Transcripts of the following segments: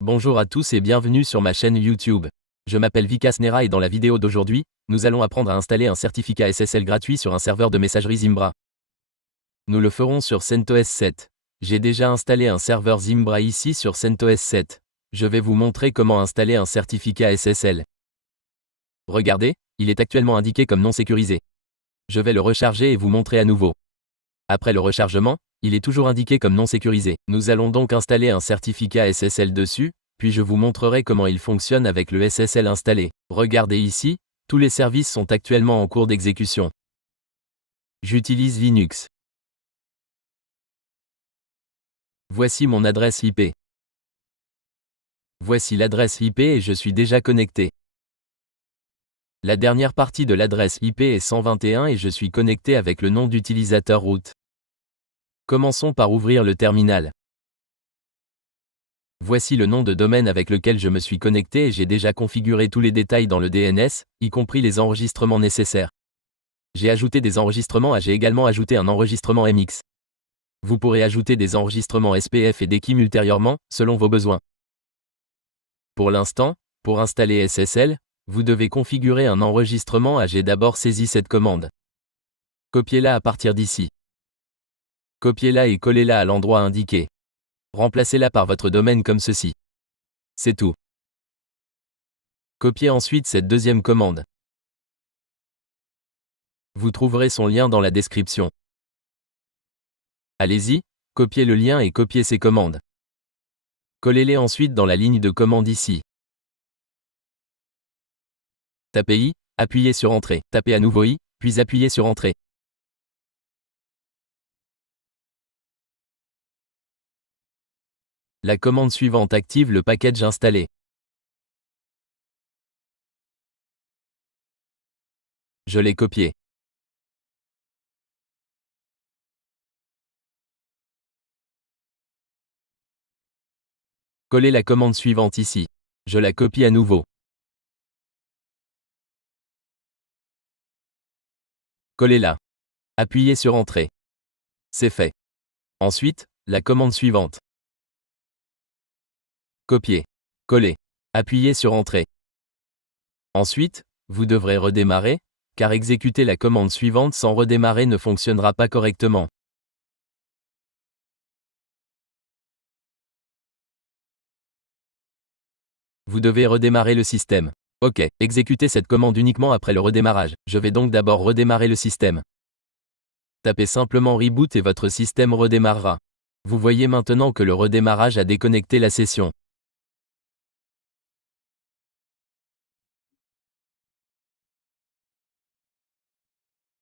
Bonjour à tous et bienvenue sur ma chaîne YouTube. Je m'appelle Vikas Nera et dans la vidéo d'aujourd'hui, nous allons apprendre à installer un certificat SSL gratuit sur un serveur de messagerie Zimbra. Nous le ferons sur CentOS 7. J'ai déjà installé un serveur Zimbra ici sur CentOS 7. Je vais vous montrer comment installer un certificat SSL. Regardez, il est actuellement indiqué comme non sécurisé. Je vais le recharger et vous montrer à nouveau. Après le rechargement, il est toujours indiqué comme non sécurisé. Nous allons donc installer un certificat SSL dessus, puis je vous montrerai comment il fonctionne avec le SSL installé. Regardez ici, tous les services sont actuellement en cours d'exécution. J'utilise Linux. Voici mon adresse IP. Voici l'adresse IP et je suis déjà connecté. La dernière partie de l'adresse IP est 121 et je suis connecté avec le nom d'utilisateur root. Commençons par ouvrir le terminal. Voici le nom de domaine avec lequel je me suis connecté et j'ai déjà configuré tous les détails dans le DNS, y compris les enregistrements nécessaires. J'ai ajouté des enregistrements j'ai également ajouté un enregistrement MX. Vous pourrez ajouter des enregistrements SPF et DKIM ultérieurement, selon vos besoins. Pour l'instant, pour installer SSL, vous devez configurer un enregistrement j'ai d'abord saisi cette commande. Copiez-la à partir d'ici. Copiez-la et collez-la à l'endroit indiqué. Remplacez-la par votre domaine comme ceci. C'est tout. Copiez ensuite cette deuxième commande. Vous trouverez son lien dans la description. Allez-y, copiez le lien et copiez ces commandes. Collez-les ensuite dans la ligne de commande ici. Tapez I, appuyez sur Entrée. Tapez à nouveau I, puis appuyez sur Entrée. La commande suivante active le package installé. Je l'ai copié. Collez la commande suivante ici. Je la copie à nouveau. Collez-la. Appuyez sur Entrée. C'est fait. Ensuite, la commande suivante. Copier. Coller. Appuyez sur Entrée. Ensuite, vous devrez redémarrer, car exécuter la commande suivante sans redémarrer ne fonctionnera pas correctement. Vous devez redémarrer le système. Ok, exécutez cette commande uniquement après le redémarrage. Je vais donc d'abord redémarrer le système. Tapez simplement Reboot et votre système redémarrera. Vous voyez maintenant que le redémarrage a déconnecté la session.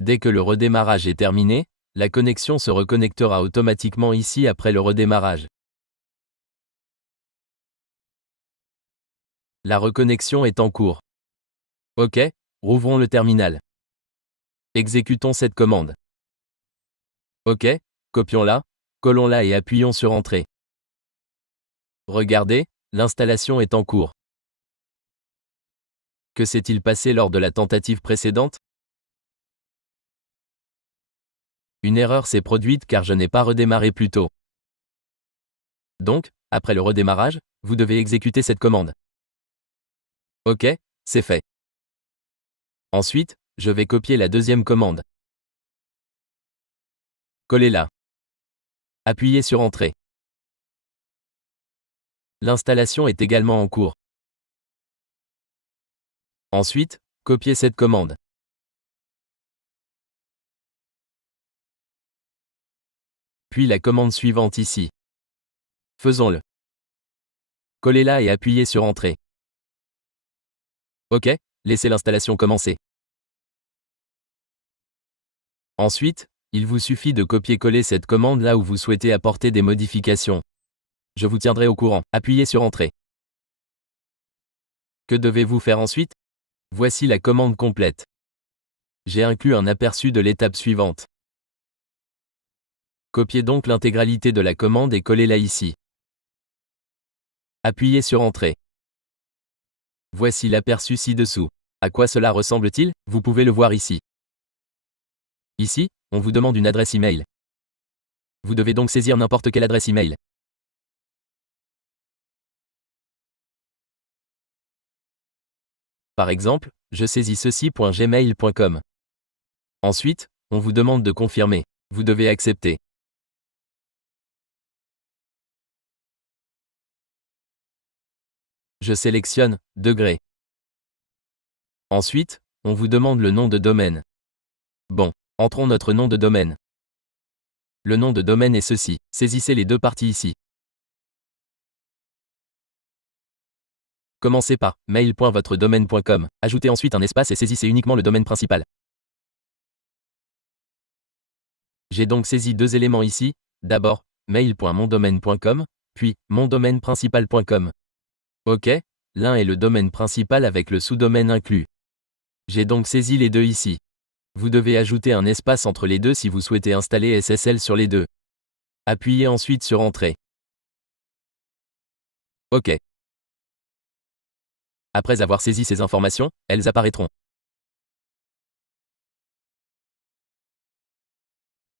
Dès que le redémarrage est terminé, la connexion se reconnectera automatiquement ici après le redémarrage. La reconnexion est en cours. Ok, rouvrons le terminal. Exécutons cette commande. Ok, copions-la, collons-la et appuyons sur Entrée. Regardez, l'installation est en cours. Que s'est-il passé lors de la tentative précédente? Une erreur s'est produite car je n'ai pas redémarré plus tôt. Donc, après le redémarrage, vous devez exécuter cette commande. Ok, c'est fait. Ensuite, je vais copier la deuxième commande. Collez-la. Appuyez sur Entrée. L'installation est également en cours. Ensuite, copiez cette commande. Puis la commande suivante ici. Faisons-le. Collez-la et appuyez sur Entrée. Ok, laissez l'installation commencer. Ensuite, il vous suffit de copier-coller cette commande là où vous souhaitez apporter des modifications. Je vous tiendrai au courant. Appuyez sur Entrée. Que devez-vous faire ensuite? Voici la commande complète. J'ai inclus un aperçu de l'étape suivante. Copiez donc l'intégralité de la commande et collez-la ici. Appuyez sur Entrée. Voici l'aperçu ci-dessous. À quoi cela ressemble-t-il? Vous pouvez le voir ici. Ici, on vous demande une adresse email. Vous devez donc saisir n'importe quelle adresse email. Par exemple, je saisis ceci.gmail.com. Ensuite, on vous demande de confirmer. Vous devez accepter. Je sélectionne « Degré ». Ensuite, on vous demande le nom de domaine. Bon, entrons notre nom de domaine. Le nom de domaine est ceci. Saisissez les deux parties ici. Commencez par mail.votredomaine.com. Ajoutez ensuite un espace et saisissez uniquement le domaine principal. J'ai donc saisi deux éléments ici. D'abord, mail.mondomaine.com, puis mondomaineprincipal.com. OK, l'un est le domaine principal avec le sous-domaine inclus. J'ai donc saisi les deux ici. Vous devez ajouter un espace entre les deux si vous souhaitez installer SSL sur les deux. Appuyez ensuite sur Entrée. OK. Après avoir saisi ces informations, elles apparaîtront.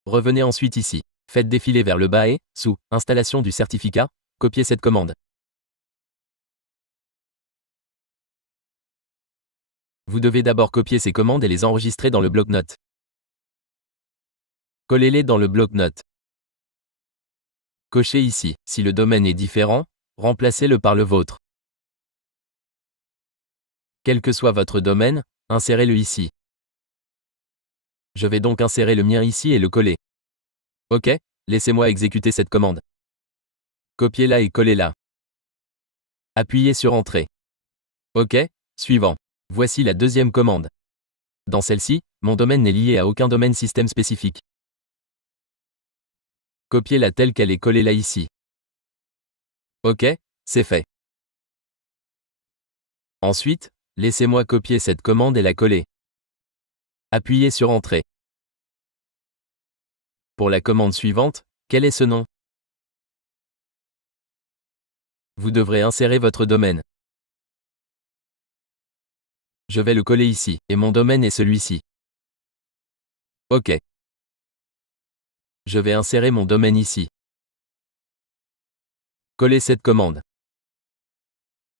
Revenez ensuite ici. Faites défiler vers le bas et, sous « Installation du certificat », copiez cette commande. Vous devez d'abord copier ces commandes et les enregistrer dans le bloc-notes. Collez-les dans le bloc-notes. Cochez ici. Si le domaine est différent, remplacez-le par le vôtre. Quel que soit votre domaine, insérez-le ici. Je vais donc insérer le mien ici et le coller. OK, laissez-moi exécuter cette commande. Copiez-la et collez-la. Appuyez sur Entrée. OK, suivant. Voici la deuxième commande. Dans celle-ci, mon domaine n'est lié à aucun domaine système spécifique. Copiez-la telle qu'elle est, collez-la ici. OK, c'est fait. Ensuite, laissez-moi copier cette commande et la coller. Appuyez sur Entrée. Pour la commande suivante, quel est ce nom? Vous devrez insérer votre domaine. Je vais le coller ici, et mon domaine est celui-ci. OK. Je vais insérer mon domaine ici. Coller cette commande.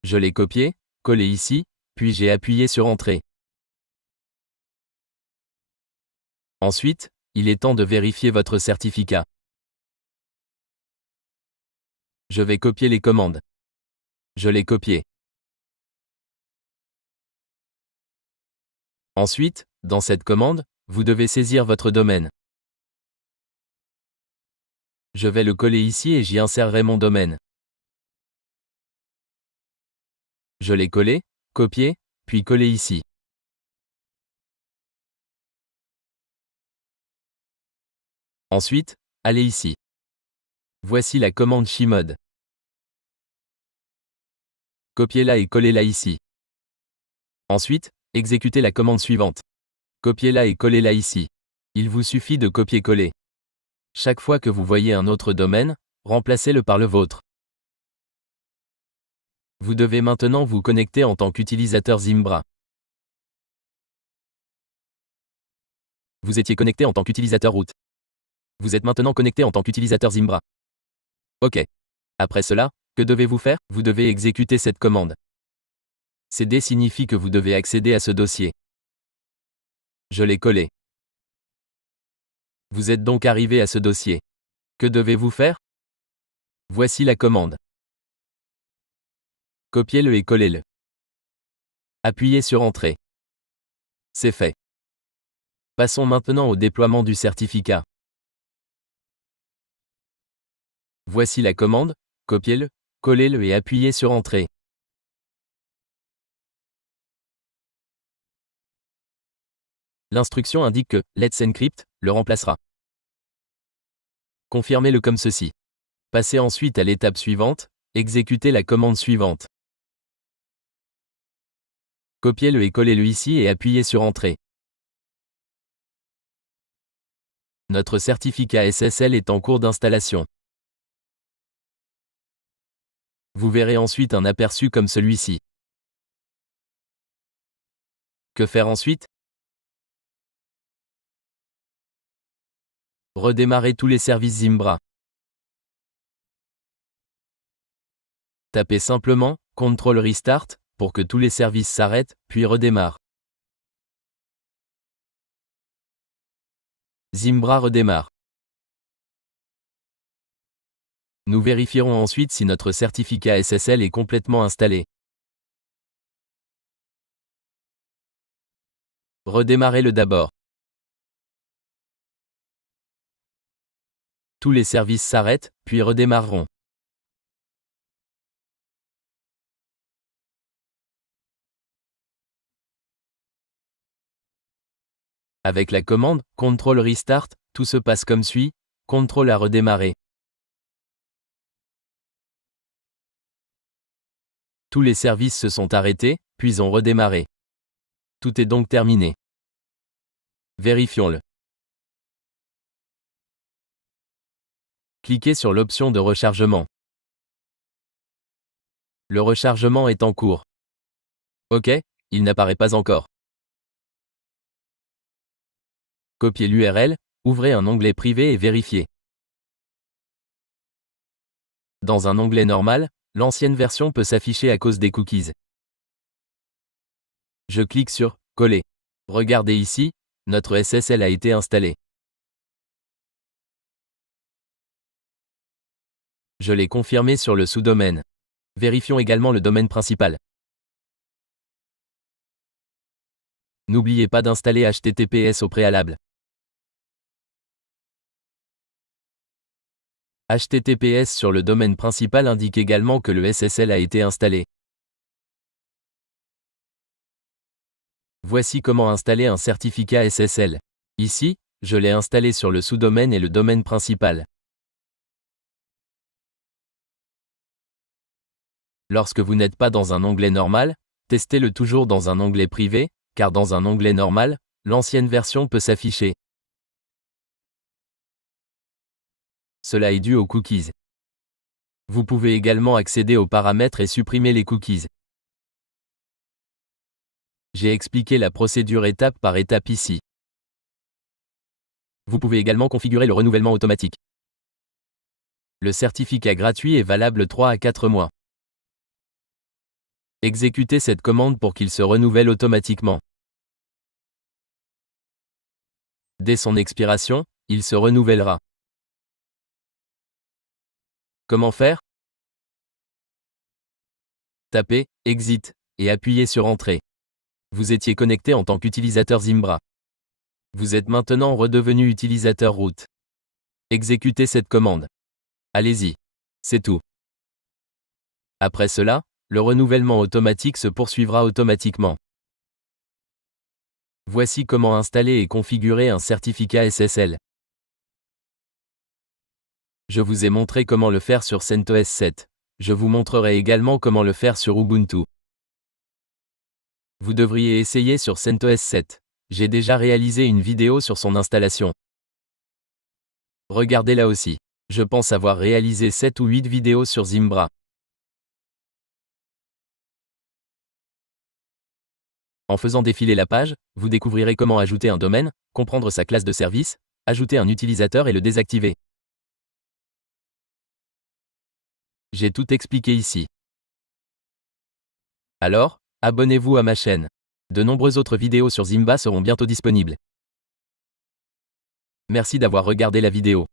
Je l'ai copié, collé ici, puis j'ai appuyé sur Entrée. Ensuite, il est temps de vérifier votre certificat. Je vais copier les commandes. Je l'ai copié. Ensuite, dans cette commande, vous devez saisir votre domaine. Je vais le coller ici et j'y insérerai mon domaine. Je l'ai collé, copié, puis collé ici. Ensuite, allez ici. Voici la commande chmod. Copiez-la et collez-la ici. Ensuite, exécutez la commande suivante. Copiez-la et collez-la ici. Il vous suffit de copier-coller. Chaque fois que vous voyez un autre domaine, remplacez-le par le vôtre. Vous devez maintenant vous connecter en tant qu'utilisateur Zimbra. Vous étiez connecté en tant qu'utilisateur root. Vous êtes maintenant connecté en tant qu'utilisateur Zimbra. OK. Après cela, que devez-vous faire? Vous devez exécuter cette commande. CD signifie que vous devez accéder à ce dossier. Je l'ai collé. Vous êtes donc arrivé à ce dossier. Que devez-vous faire? Voici la commande. Copiez-le et collez-le. Appuyez sur Entrée. C'est fait. Passons maintenant au déploiement du certificat. Voici la commande, copiez-le, collez-le et appuyez sur Entrée. L'instruction indique que « Let's Encrypt » le remplacera. Confirmez-le comme ceci. Passez ensuite à l'étape suivante, exécutez la commande suivante. Copiez-le et collez-le ici et appuyez sur Entrée. Notre certificat SSL est en cours d'installation. Vous verrez ensuite un aperçu comme celui-ci. Que faire ensuite? Redémarrer tous les services Zimbra. Tapez simplement « Control Restart » pour que tous les services s'arrêtent, puis redémarrent. Zimbra redémarre. Nous vérifierons ensuite si notre certificat SSL est complètement installé. Redémarrez-le d'abord. Tous les services s'arrêtent, puis redémarreront. Avec la commande « Control Restart », tout se passe comme suit, Control a redémarré. Tous les services se sont arrêtés, puis ont redémarré. Tout est donc terminé. Vérifions-le. Cliquez sur l'option de rechargement. Le rechargement est en cours. OK, il n'apparaît pas encore. Copiez l'URL, ouvrez un onglet privé et vérifiez. Dans un onglet normal, l'ancienne version peut s'afficher à cause des cookies. Je clique sur « Coller ». Regardez ici, notre SSL a été installé. Je l'ai confirmé sur le sous-domaine. Vérifions également le domaine principal. N'oubliez pas d'installer HTTPS au préalable. HTTPS sur le domaine principal indique également que le SSL a été installé. Voici comment installer un certificat SSL. Ici, je l'ai installé sur le sous-domaine et le domaine principal. Lorsque vous n'êtes pas dans un onglet normal, testez-le toujours dans un onglet privé, car dans un onglet normal, l'ancienne version peut s'afficher. Cela est dû aux cookies. Vous pouvez également accéder aux paramètres et supprimer les cookies. J'ai expliqué la procédure étape par étape ici. Vous pouvez également configurer le renouvellement automatique. Le certificat gratuit est valable 3 à 4 mois. Exécutez cette commande pour qu'il se renouvelle automatiquement. Dès son expiration, il se renouvellera. Comment faire? Tapez « Exit » et appuyez sur Entrée. Vous étiez connecté en tant qu'utilisateur Zimbra. Vous êtes maintenant redevenu utilisateur root. Exécutez cette commande. Allez-y. C'est tout. Après cela, le renouvellement automatique se poursuivra automatiquement. Voici comment installer et configurer un certificat SSL. Je vous ai montré comment le faire sur CentOS 7. Je vous montrerai également comment le faire sur Ubuntu. Vous devriez essayer sur CentOS 7. J'ai déjà réalisé une vidéo sur son installation. Regardez-la aussi. Je pense avoir réalisé 7 ou 8 vidéos sur Zimbra. En faisant défiler la page, vous découvrirez comment ajouter un domaine, comprendre sa classe de service, ajouter un utilisateur et le désactiver. J'ai tout expliqué ici. Alors, abonnez-vous à ma chaîne. De nombreuses autres vidéos sur Zimbra seront bientôt disponibles. Merci d'avoir regardé la vidéo.